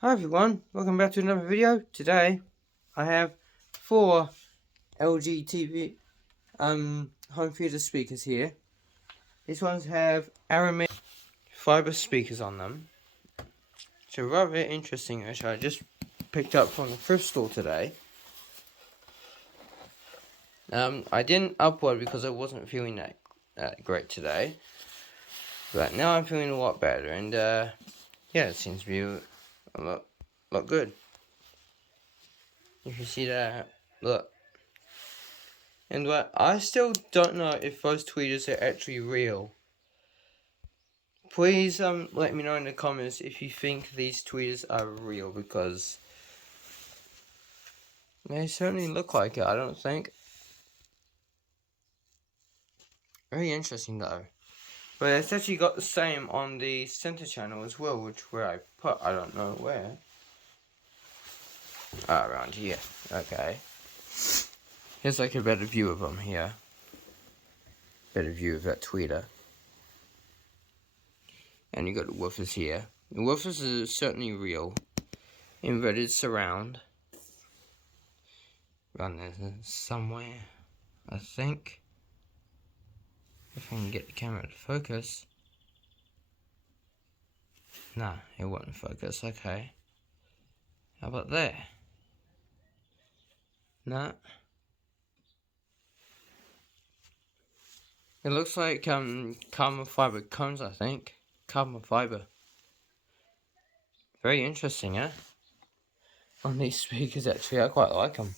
Hi everyone, welcome back to another video. Today I have 4 LG TV home theater speakers here. These ones have aramid fiber speakers on them. So rather interesting, which I just picked up from the thrift store today. I didn't upload because I wasn't feeling that great today. But now I'm feeling a lot better, and yeah, it seems to be a lot good. If you see that, look. And I still don't know if those tweeters are actually real. Please let me know in the comments if you think these tweeters are real, because they certainly look like it, I don't think. Very interesting though. But it's actually got the same on the center channel as well, where I put, I don't know where. Around here. Okay. Here's like a better view of them here. Better view of that tweeter. And you got the woofers here. The woofers are certainly real. Inverted surround. Around there somewhere, I think. If I can get the camera to focus. Nah, it won't focus, okay. How about there? Nah. It looks like carbon fiber cones, I think. Carbon fiber. Very interesting, eh? On these speakers, actually, I quite like them.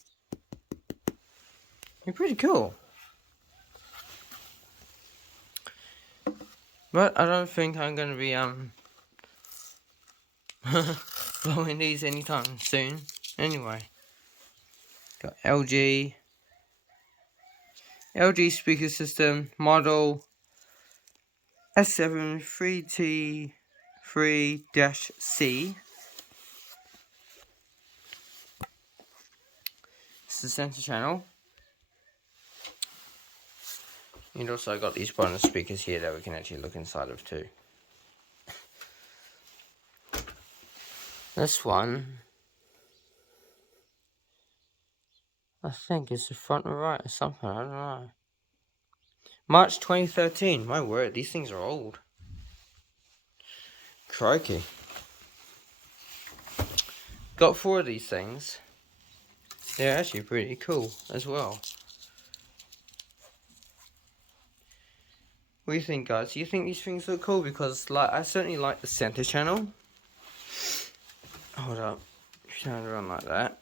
They're pretty cool. But I don't think I'm gonna be blowing these anytime soon. Anyway. Got LG speaker system model S7 3T3-C. This is the center channel. And also I got these bonus speakers here that we can actually look inside of too. This one, I think is the front and right or something, I don't know. March 2013, my word, these things are old. Crikey. Got 4 of these things. They're actually pretty cool as well. What do you think, guys? Do you think these things look cool? Because I certainly like the center channel. Hold up. Turn it around like that.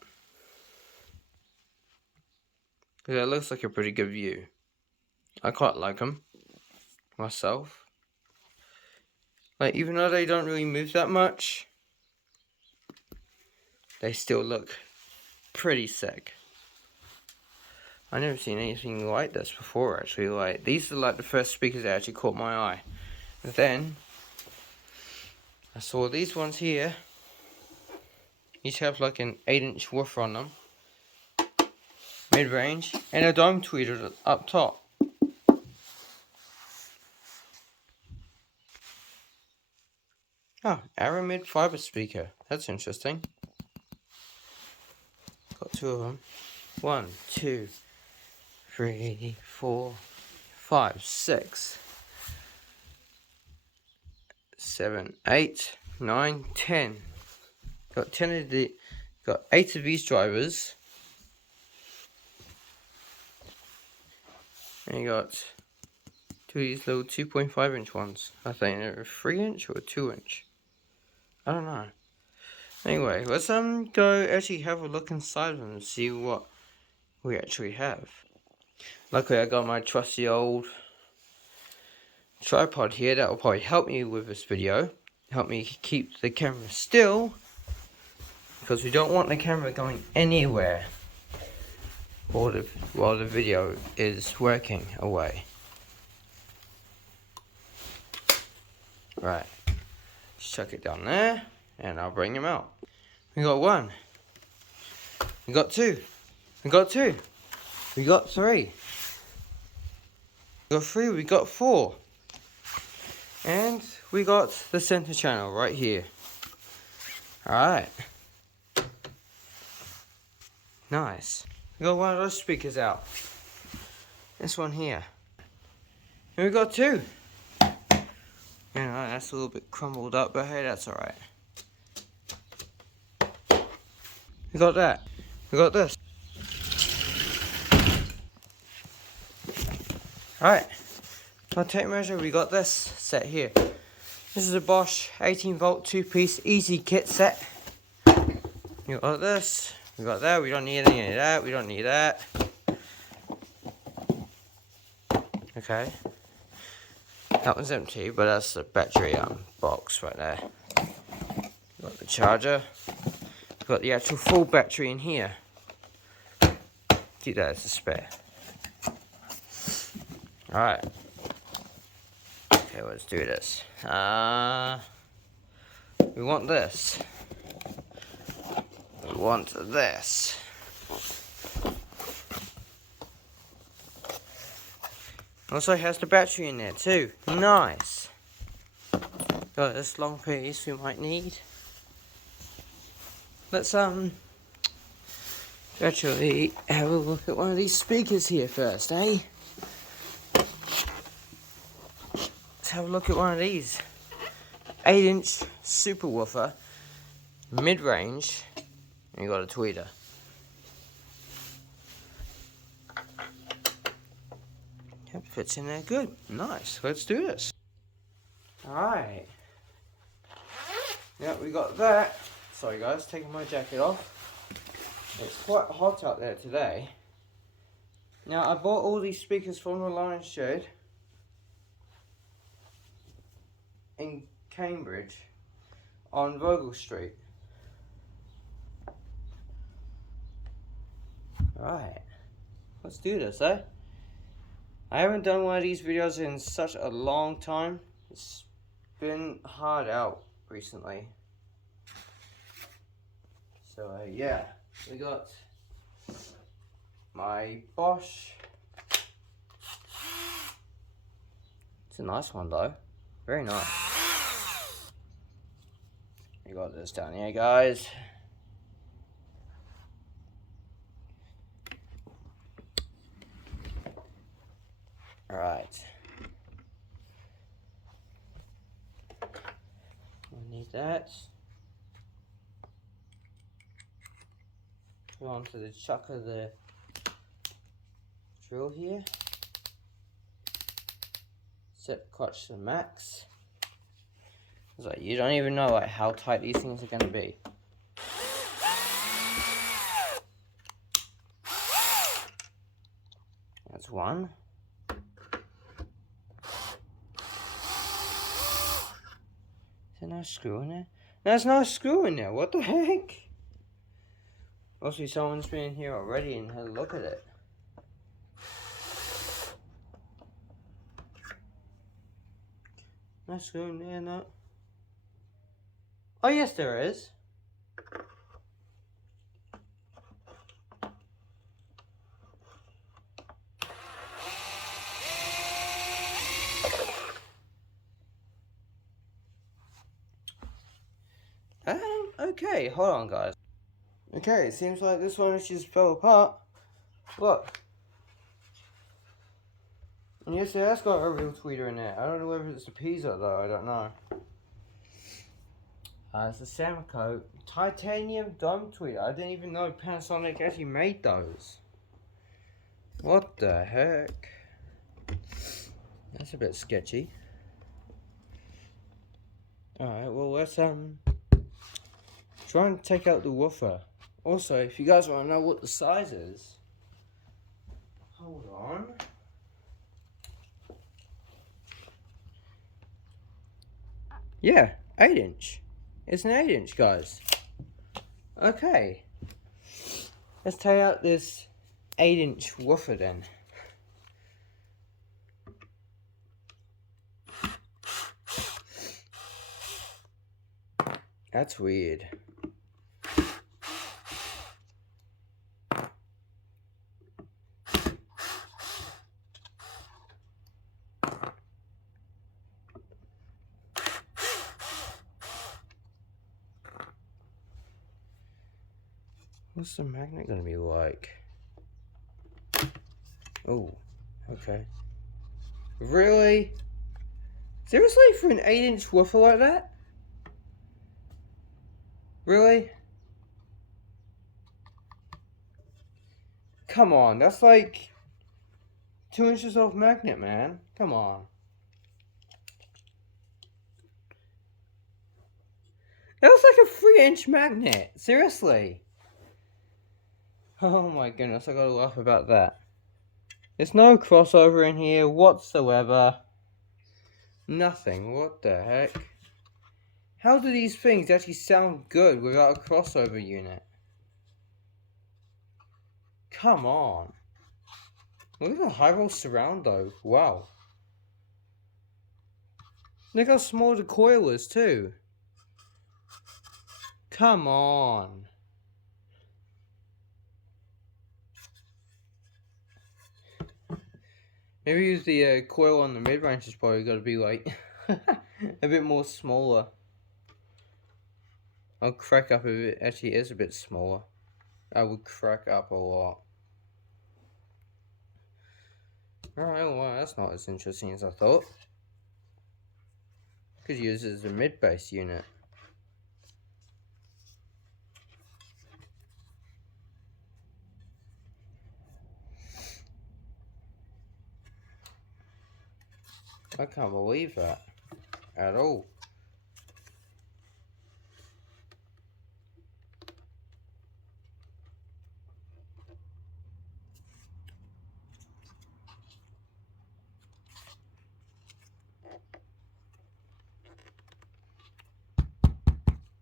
Because it looks like a pretty good view. I quite like them myself. Like, even though they don't really move that much, they still look pretty sick. I've never seen anything like this before, actually. Like, these are like the first speakers that actually caught my eye. And then I saw these ones here. Each have like an 8-inch woofer on them, mid-range, and a dome tweeter up top. Oh, aramid fiber speaker. That's interesting. Got 2 of them. 1, 2, 3, 4, 5, 6, 7, 8, 9, 10. Got 10 of the. Got 8 of these drivers. And you got 2 of these little 2.5-inch ones. I think they're a 3-inch or a 2-inch. I don't know. Anyway, let's go actually have a look inside of them and see what we actually have. Luckily, I got my trusty old tripod here that will probably help me with this video. Help me keep the camera still, because we don't want the camera going anywhere while the video is working away. Right, just chuck it down there, and I'll bring him out. We got 1. We got 2. We got 2. We got 3. We got 3, we got 4. And we got the center channel right here. Alright. Nice. We got one of those speakers out. This one here. And we got 2. You know, that's a little bit crumbled up, but hey, that's alright. We got that. We got this. Alright. For tape measure, we got this set here. This is a Bosch 18 volt 2-piece easy kit set. You got this. We got that. We don't need any of that. We don't need that. Okay. That one's empty, but that's the battery box right there. Got the charger. Got the actual full battery in here. See, that's the spare. Alright. Okay, let's do this. We want this. We want this. Also has the battery in there too. Nice. Got this long piece we might need. Let's actually have a look at one of these speakers here first, eh? Let's have a look at one of these. 8-inch super woofer, mid-range, and you got a tweeter. Yep, fits in there good. Nice. Let's do this. Alright. Yep, we got that. Sorry guys, taking my jacket off. It's quite hot out there today. Now I bought all these speakers from the Lion Shed in Cambridge on Vogel Street. Right, let's do this, eh? I haven't done one of these videos in such a long time. It's been hard out recently. So yeah, we got my Bosch. It's a nice one though, very nice. We got this down here, guys. Alright. We need that. Go on to the chuck of the drill here. Set the clutch to the max. It's like you don't even know like how tight these things are gonna be. That's one. Is there no screw in there? There's no screw in there. What the heck? Mostly someone's been in here already and had a look at it. No screw in there, no. Oh yes, there is. Okay, hold on guys. Okay, it seems like this one just fell apart. Look. And yes, it has got a real tweeter in there. I don't know whether it's a piezo though, I don't know. It's a Samco titanium dome tweeter. I didn't even know Panasonic actually made those. What the heck? That's a bit sketchy. Alright, well let's try and take out the woofer. Also, if you guys want to know what the size is, hold on. Yeah, 8-inch. It's an 8-inch, guys. Okay. Let's take out this 8-inch woofer then. That's weird. What's the magnet gonna be like? Oh, okay. Really? Seriously, for an 8-inch woofer like that? Really? Come on, that's like 2 inches of magnet, man. Come on. That was like a 3-inch magnet. Seriously. Oh my goodness, I gotta laugh about that. There's no crossover in here whatsoever. Nothing. What the heck? How do these things actually sound good without a crossover unit? Come on. Look at the high-roll surround though. Wow. Look how small the coil is too. Come on. Maybe use the coil on the mid-range is probably got to be like a bit more smaller. I'll crack up if it actually is a bit smaller. I would crack up a lot. Alright, well that's not as interesting as I thought. Could use it as a mid-base unit. I can't believe that at all.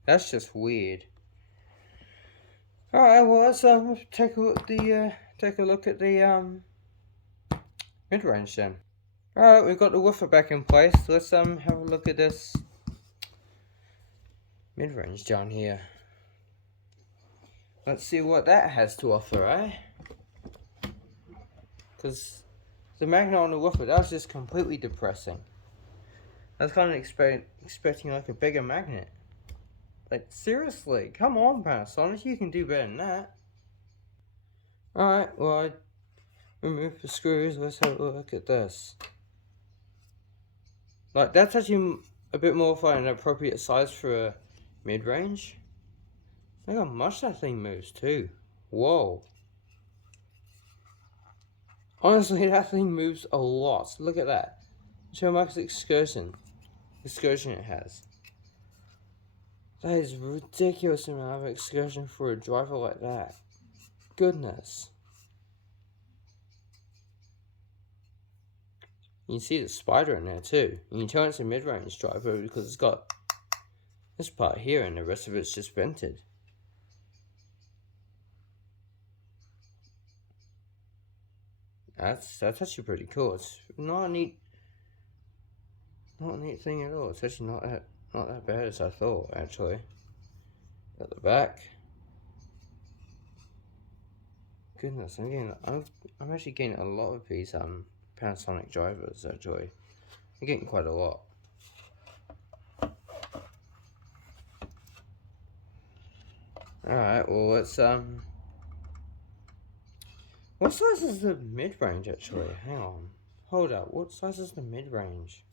That's just weird. Alright, well let's take a look at the mid-range then. Alright, we've got the woofer back in place. Let's have a look at this mid-range down here. Let's see what that has to offer, eh? Because the magnet on the woofer, that was just completely depressing. I was kind of expecting like a bigger magnet. Like, seriously, come on Panasonic, you can do better than that. Alright, well I removed the screws, let's have a look at this. Like, that's actually a bit more of an appropriate size for a mid-range. Look how much that thing moves too. Whoa. Honestly, that thing moves a lot. Look at that. Show how much excursion it has. That is a ridiculous amount of excursion for a driver like that. Goodness. You can see the spider in there too. You can tell it's a mid-range driver because it's got this part here and the rest of it's just vented. That's actually pretty cool. It's not a neat thing at all. It's actually not that bad as I thought, actually. At the back. Goodness, I'm actually getting a lot of these Panasonic drivers actually. I'm getting quite a lot. Alright, well let's what size is the mid-range actually? Hang on. Hold up, what size is the mid-range?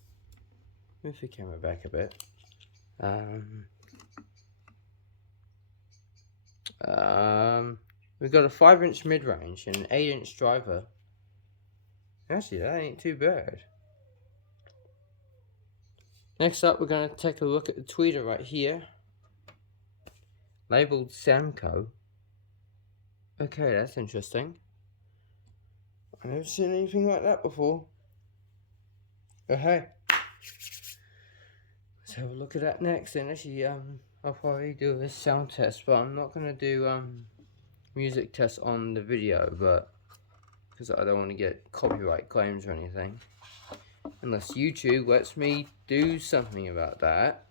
Move the camera back a bit. We've got a 5-inch mid-range and an 8-inch driver. Actually, that ain't too bad. Next up, we're going to take a look at the tweeter right here. Labeled Samco. Okay, that's interesting. I've never seen anything like that before. But hey, let's have a look at that next. And actually, I'll probably do a sound test, but I'm not going to do music tests on the video, but because I don't want to get copyright claims or anything. Unless YouTube lets me do something about that,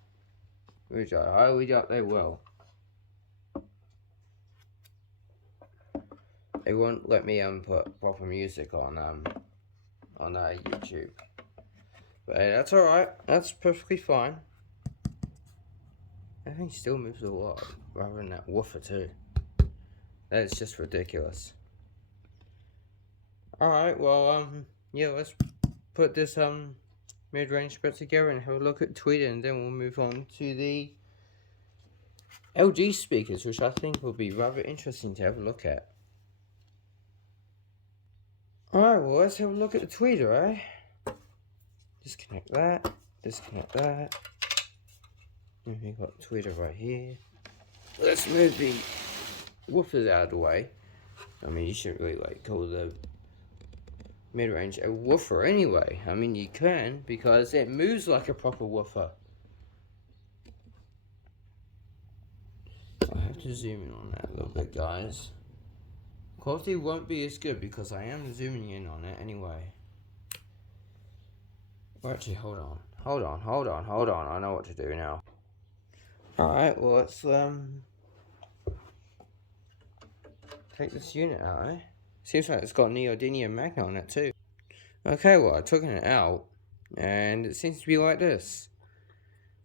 which I highly doubt they will. They won't let me put proper music on YouTube. But hey, that's alright. That's perfectly fine. I think it still moves a lot, rather than that woofer too. That's just ridiculous. Alright, well, yeah, let's put this, mid-range back together and have a look at Tweeter, and then we'll move on to the LG speakers, which I think will be rather interesting to have a look at. Alright, well, let's have a look at the tweeter, eh? Disconnect that, disconnect that. And we got the tweeter right here. Let's move the woofers out of the way. I mean, you shouldn't really like call the mid-range a woofer anyway. I mean, you can, because it moves like a proper woofer. I have to zoom in on that a little bit, guys. Quality won't be as good because I am zooming in on it anyway. Well, actually, hold on. I know what to do now. Alright, well, let's take this unit out, eh? Seems like it's got a neodymium magnet on it too. Okay, well, I took it out, and it seems to be like this.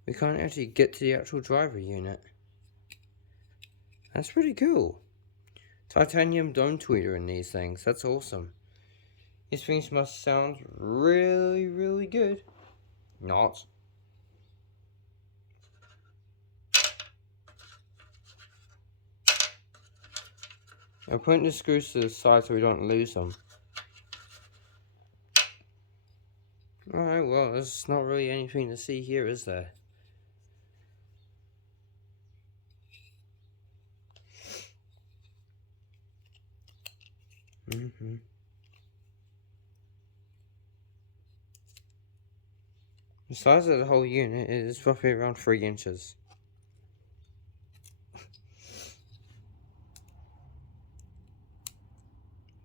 We can't actually get to the actual driver unit. That's pretty cool. Titanium dome tweeter in these things. That's awesome. These things must sound really, really good. Not. I'm putting the screws to the side so we don't lose them. Alright, well, there's not really anything to see here, is there? The size of the whole unit is roughly around 3 inches.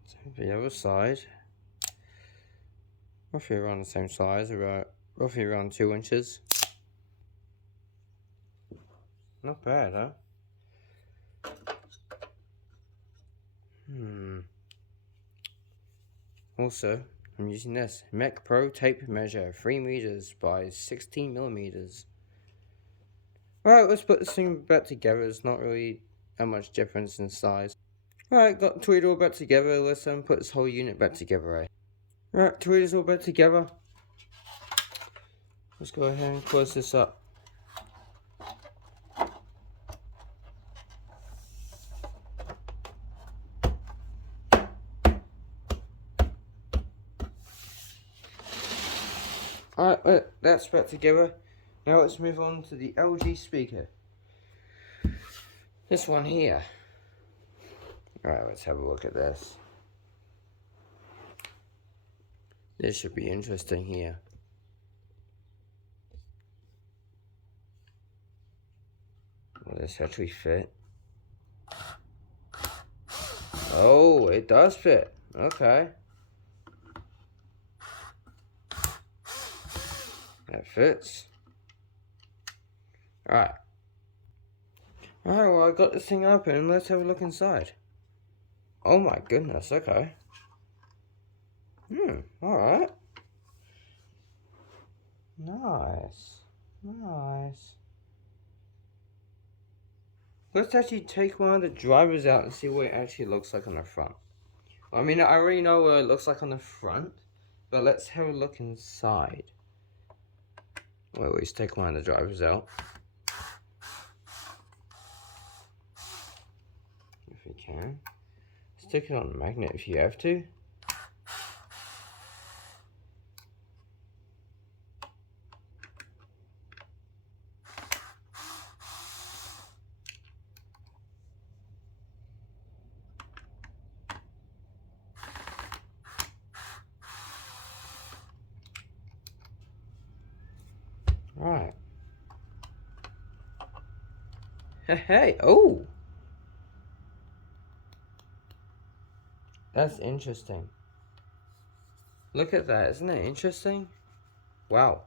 So the other side, roughly around the same size, roughly around 2 inches. Not bad, huh? Also, I'm using this Mech Pro tape measure, 3 meters by 16 millimeters. Alright, let's put this thing back together. There's not really that much difference in size. Alright, got the tweeter all back together. Let's put this whole unit back together, right? Alright, tweeter's all back together. Let's go ahead and close this up. Alright, that's back together. Now let's move on to the LG speaker. This one here. Alright, let's have a look at this. This should be interesting here. Will this actually fit? Oh, it does fit. Okay. That fits. Alright. Alright, well, I got this thing open. Let's have a look inside. Oh my goodness, okay. Alright. Nice. Let's actually take one of the drivers out and see what it actually looks like on the front. I mean, I already know what it looks like on the front, but let's have a look inside. Well, let's take one of the drivers out. If we can. Stick it on the magnet if you have to. Right. Hey, oh! That's interesting. Look at that, isn't it interesting? Wow.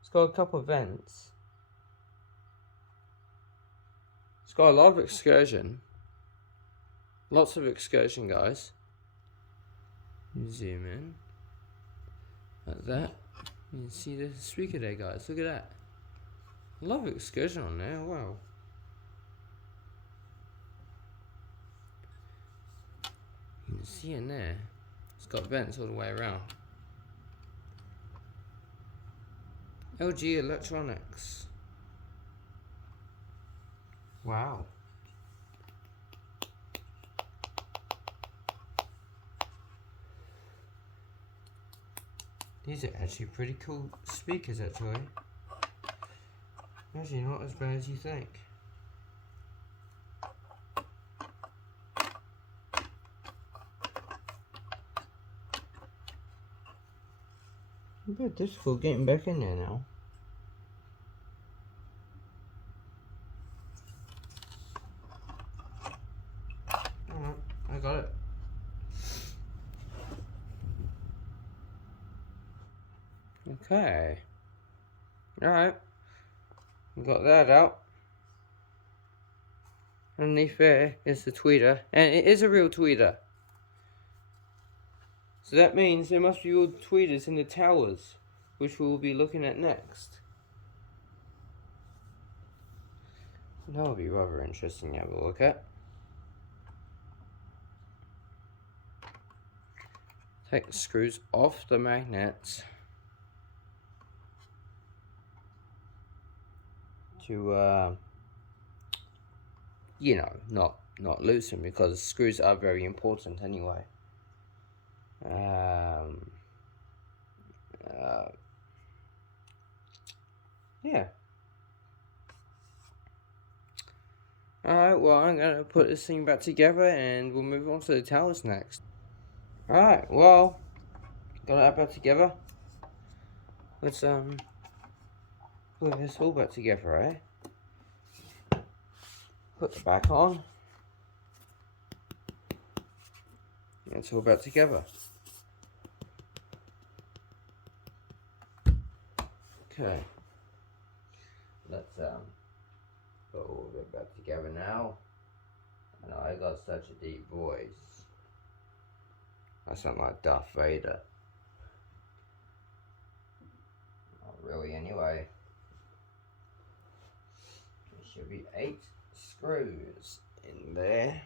It's got a couple of vents. It's got a lot of excursion. Lots of excursion, guys. Zoom in. Like that. You can see the speaker there, guys. Look at that. A lot of excursion on there. Wow. You can see in there. It's got vents all the way around. LG Electronics. Wow. These are actually pretty cool speakers, actually. Actually not as bad as you think. A bit difficult getting back in there now. Alright, I got it. Okay. Alright. We got that out. Underneath there is the tweeter. And it is a real tweeter. So that means there must be all tweeters in the towers, which we will be looking at next. That will be rather interesting to have a look at. Take the screws off the magnets to, you know, not loosen, because screws are very important anyway. Yeah. Alright, well, I'm gonna put this thing back together and we'll move on to the towers next. Alright, well, got that back together. Let's put this all back together, eh? Put the back on. It's all back together. Okay. Let's put all of it back together now. And I got such a deep voice. I sound like Darth Vader. Not really, anyway. There should be 8 screws in there.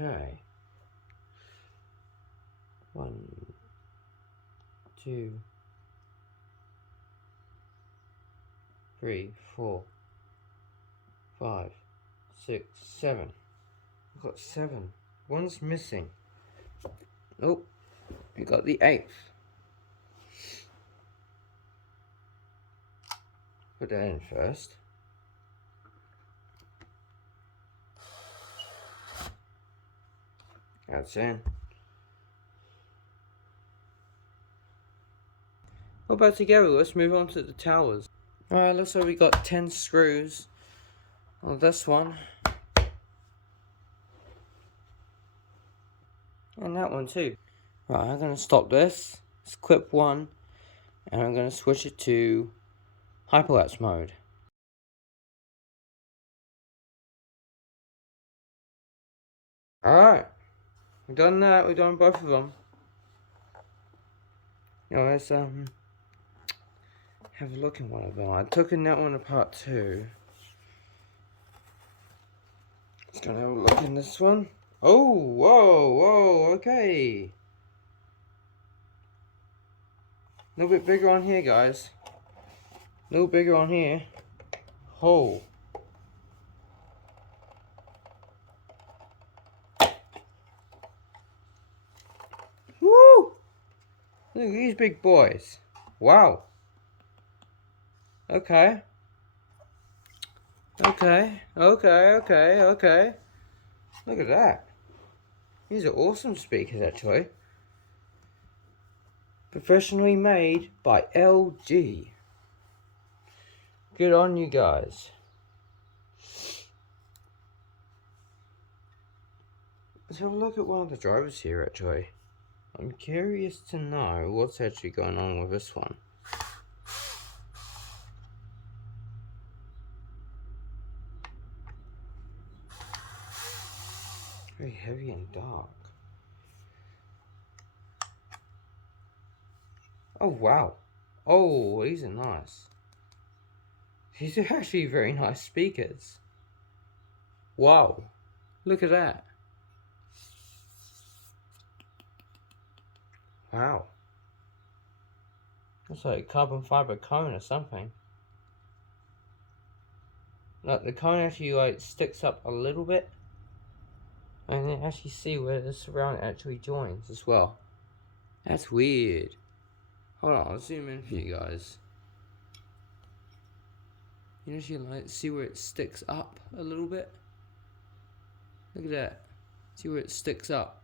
Okay. 1, 2, 3, 4, 5, 6, 7. I've got 7. One's missing. Oh, we got the 8th. Put that in first. That's in. All back together, let's move on to the towers. Alright, looks like we got 10 screws on this one. And that one too. Right, I'm going to stop this. It's clip 1. And I'm going to switch it to hyperlapse mode. Alright. We've done that, we've done both of them. Now let's have a look at one of them. I took that one apart too. Let's go and have a look in this one. Oh, whoa, okay. A little bit bigger on here, guys. A little bigger on here. Oh. Woo! Look at these big boys. Wow. Okay. Okay. Look at that. These are awesome speakers, actually. Professionally made by LG. Good on you guys. Let's have a look at one of the drivers here actually. I'm curious to know what's actually going on with this one. Very heavy and dark. Oh wow. Oh, these are nice. These are actually very nice speakers. Wow. Look at that. Wow. Looks like carbon fiber cone or something. Like the cone actually like sticks up a little bit. And then actually see where the surround actually joins as well. That's weird. Hold on, I'll zoom in for you guys. You can actually like see where it sticks up a little bit. Look at that. See where it sticks up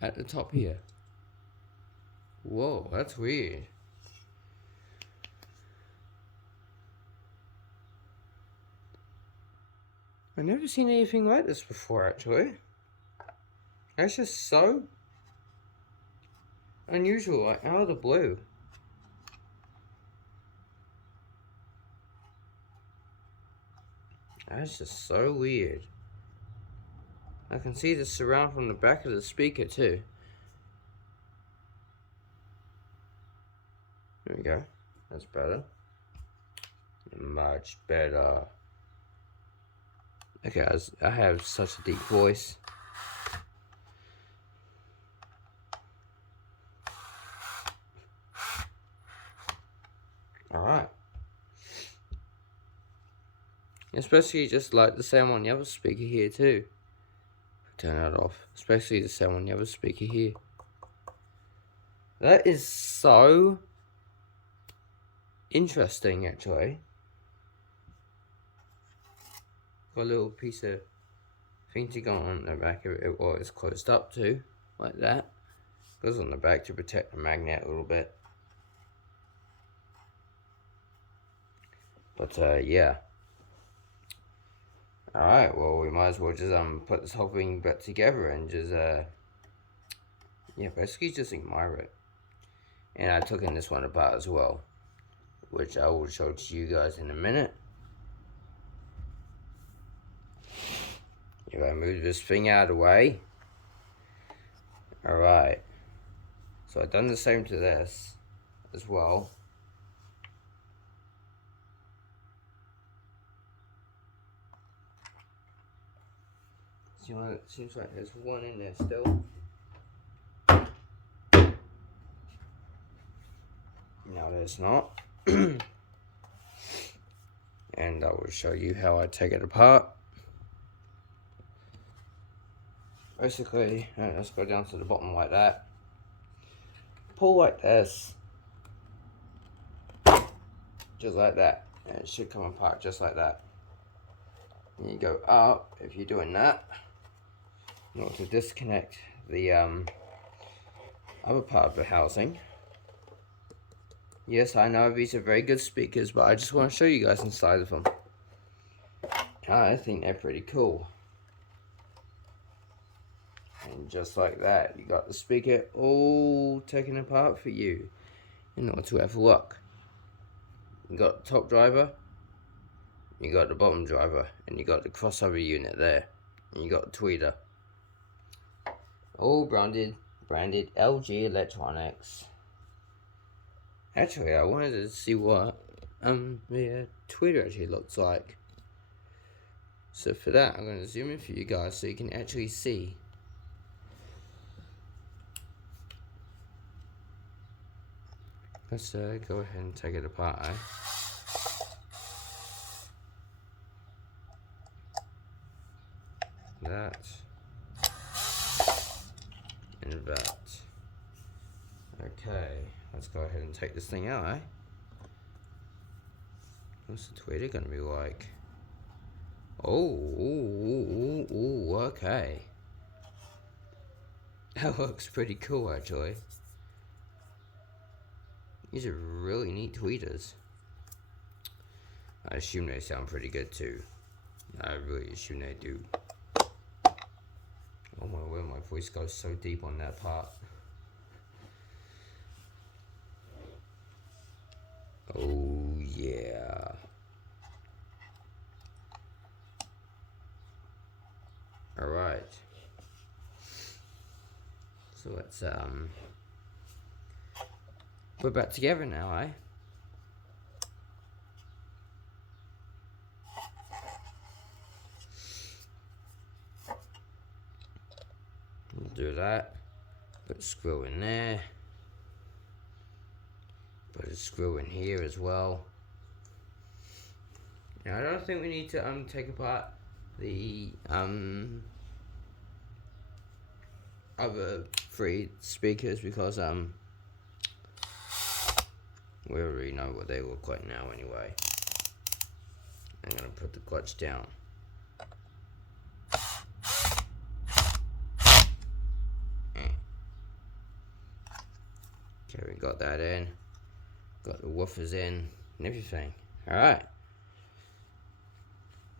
at the top here. Whoa, that's weird. I've never seen anything like this before actually. That's just so unusual, like out of the blue. That's just so weird. I can see the surround from the back of the speaker too. There we go. That's better. Much better. Okay, guys, I have such a deep voice. Alright. Especially just like the same on the other speaker here too. Turn that off. Especially the same on the other speaker here. That is so interesting actually. Got a little piece of thing to go on the back of it while it's closed up too. Like that. Goes on the back to protect the magnet a little bit. But yeah. Alright, well we might as well just put this whole thing back together and just yeah, basically just admire it. And I took in this one apart as well, which I will show to you guys in a minute. If I move this thing out of the way. Alright. So I've done the same to this as well. Seems like there's one in there still. No, there's not. And I will show you how I take it apart. Basically, let's go down to the bottom like that. Pull like this. Just like that. And it should come apart just like that. And you go up if you're doing that. In order to disconnect the other part of the housing. Yes, I know these are very good speakers, but I just want to show you guys inside of them. I think they're pretty cool. And just like that, you got the speaker all taken apart for you in order to have a look. You got the top driver, you got the bottom driver, and you got the crossover unit there, and you got the tweeter. All branded LG Electronics. Actually, I wanted to see what the tweeter actually looks like. So for that, I'm going to zoom in for you guys so you can actually see. Let's go ahead and take it apart, eh? That. And that. Okay, let's go ahead and take this thing out, eh? What's the tweeter going to be like? Oh, okay. That looks pretty cool, actually. These are really neat tweeters. I assume they sound pretty good too. I really assume they do. voice goes so deep on that part. Oh yeah. Alright. So let's put back together now, eh? We'll do that. Put a screw in there. Put a screw in here as well. Now I don't think we need to take apart the other 3 speakers because we already know what they look like now anyway. I'm gonna put the clutch down. Okay, we got that in. Got the woofers in and everything. Alright.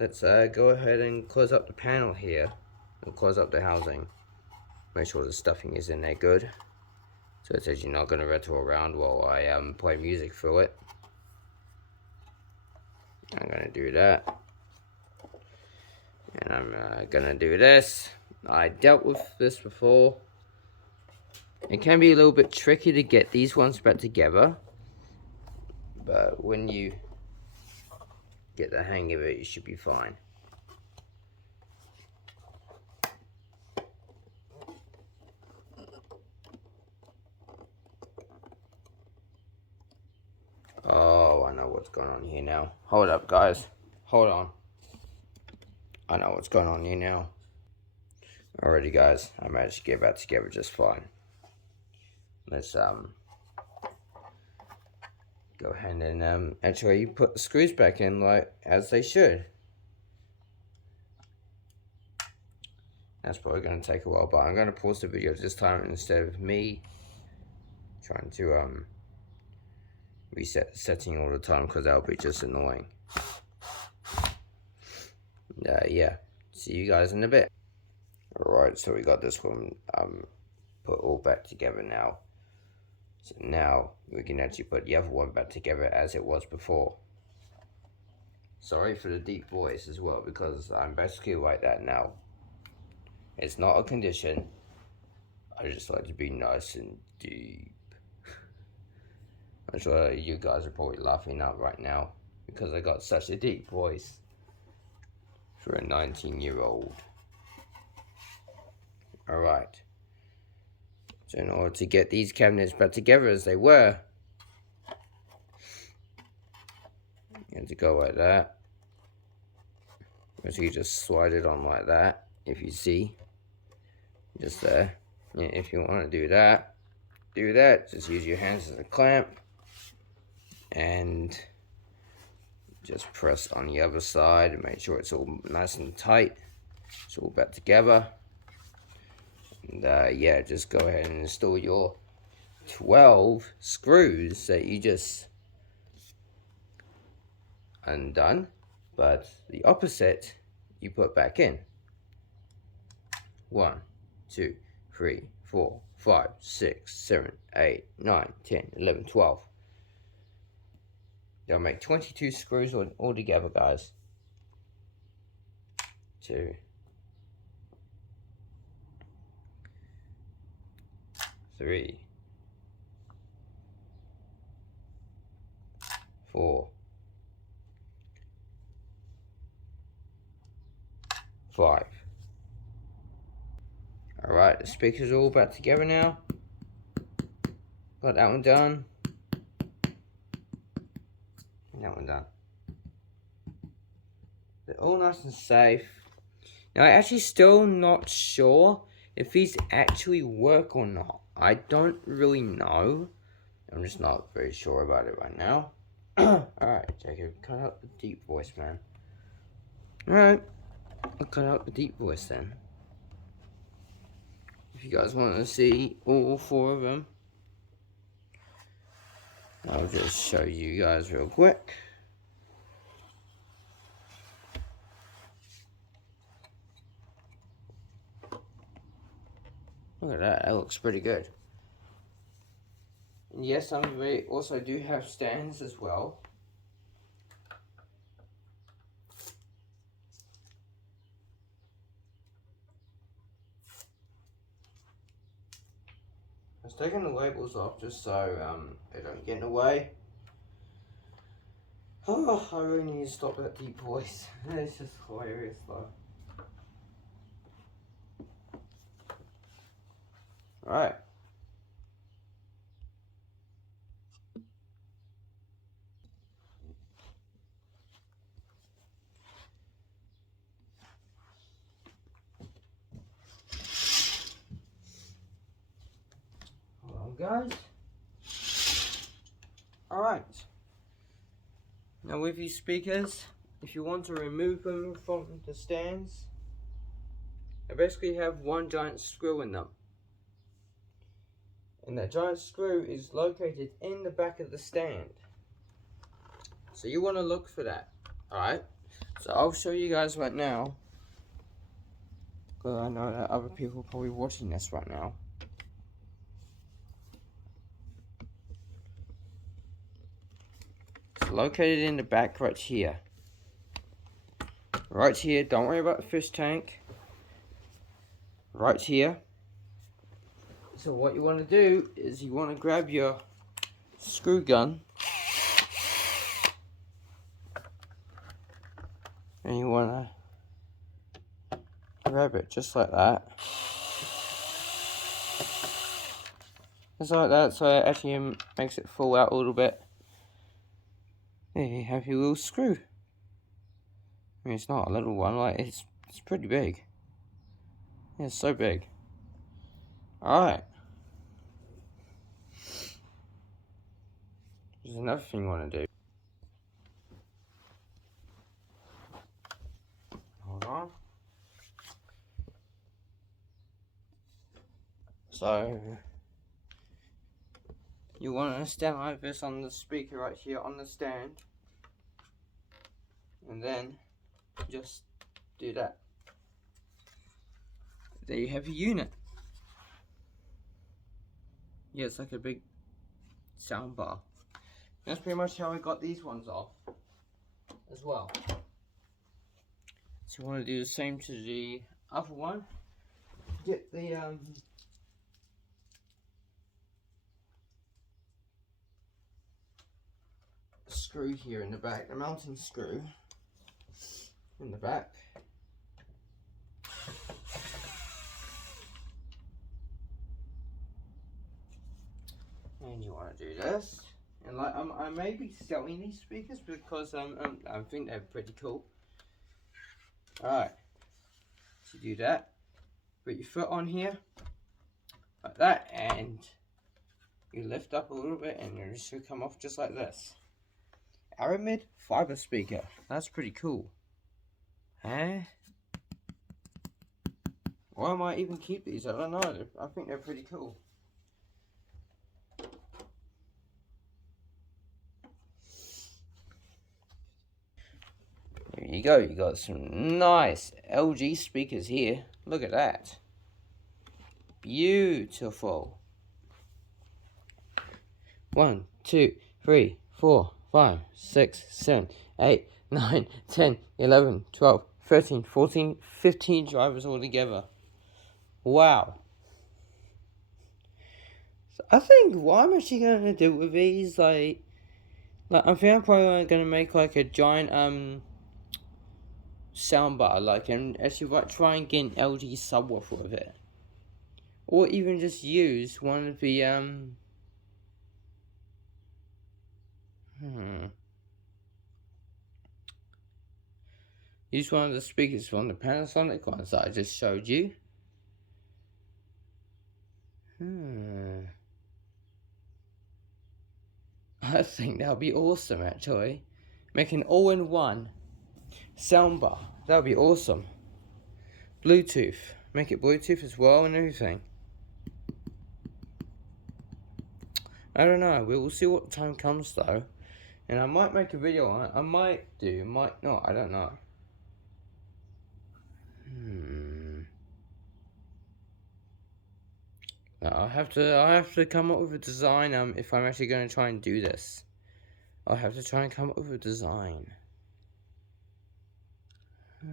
Let's go ahead and close up the panel here and close up the housing. Make sure the stuffing is in there good. So it says you're not going to rattle around while I play music through it. I'm going to do that. And I'm going to do this. I dealt with this before. It can be a little bit tricky to get these ones back together. But when you get the hang of it, you should be fine. Oh, I know what's going on here now. Hold up, guys. Hold on. I know what's going on here now. Alrighty, guys. I managed to get back together just fine. Let's go ahead and actually put the screws back in like as they should. That's probably going to take a while, but I'm going to pause the video this time instead of me trying to reset the setting all the time, because that'll be just annoying. Yeah, see you guys in a bit. Alright, so we got this one put all back together now. So now we can actually put the other one back together as it was before. Sorry for the deep voice as well, because I'm basically like that now. It's not a condition. I just like to be nice and deep. I'm sure you guys are probably laughing out right now because I got such a deep voice for a 19-year-old. Alright. So in order to get these cabinets back together as they were, you have to go like that. So you just slide it on like that, if you see. Just there. Yeah, if you want to do that. Just use your hands as a clamp. And just press on the other side and make sure it's all nice and tight. It's all back together. And yeah, just go ahead and install your 12 screws that you just undone, but the opposite you put back in. 1, 2, 3, 4, 5, 6, 7, 8, 9, 10, 11, 12. They'll make 22 screws all together, guys. 2, 3, 4, 5. Alright, the speakers are all back together now. Got that one done. And that one done. They're all nice and safe. Now, I'm actually still not sure if these actually work or not. I don't really know. I'm just not very sure about it right now. Alright, Jacob, cut out the deep voice, man. Alright, I'll cut out the deep voice then. If you guys want to see all 4 of them, I'll just show you guys real quick. Look at that, that looks pretty good. And yes, some of it also do have stands as well. I was taking the labels off just so they don't get in the way. Oh, I really need to stop that deep voice. It's just hilarious though. Alright. Hold on, guys. Alright. Now with these speakers, if you want to remove them from the stands, they basically have one giant screw in them. And that giant screw is located in the back of the stand. So you want to look for that. Alright? So I'll show you guys right now. Because I know that other people are probably watching this right now. It's located in the back right here. Right here, don't worry about the fish tank. Right here. So what you want to do is you want to grab your screw gun. And you want to grab it just like that. Just like that, so it actually makes it fall out a little bit. There you have your little screw. I mean, it's not a little one, like it's pretty big. Yeah, it's so big. Alright. There's another thing you want to do. Hold on. So, you want to stand like this on the speaker right here on the stand. And then, just do that. There you have your unit. Yeah, it's like a big sound bar. That's pretty much how I got these ones off as well. So you want to do the same to the other one. Get the screw here in the back, the mounting screw in the back. And you want to do this. And like I may be selling these speakers because I think they're pretty cool. Alright, so do that. Put your foot on here like that, and you lift up a little bit, and it should come off just like this. Aramid fiber speaker. That's pretty cool. Huh? Why I might even keep these? I don't know. I think they're pretty cool. There you go, you got some nice LG speakers here. Look at that. Beautiful. 1, 2, 3, 4, 5, 6, 7, 8, 9, 10, 11, 12, 13, 14, 15 drivers altogether. Wow. So I think what I'm actually going to do with these, like I think I'm probably going to make like a giant, soundbar, like, and actually like try and get an LG subwoofer with it, or even just use one of the use one of the speakers from the Panasonic ones that I just showed you. I think that would be awesome, actually. Make an all-in-one soundbar. That would be awesome. Bluetooth. Make it Bluetooth as well and everything. I don't know. We will see what time comes though. And I might make a video on it. I might do. Might not. I don't know. I have to come up with a design. If I'm actually going to try and do this, I'll have to try and come up with a design. I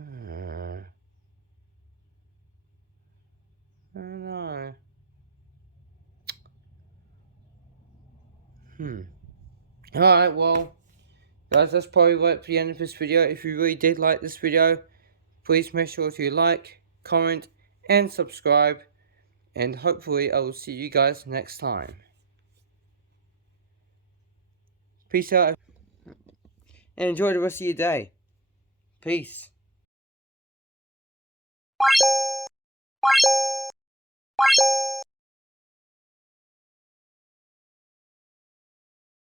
don't know. Alright, well, guys, that's probably right for the end of this video. If you really did like this video, please make sure to like, comment, and subscribe. And hopefully I will see you guys next time. Peace out. And enjoy the rest of your day. Peace.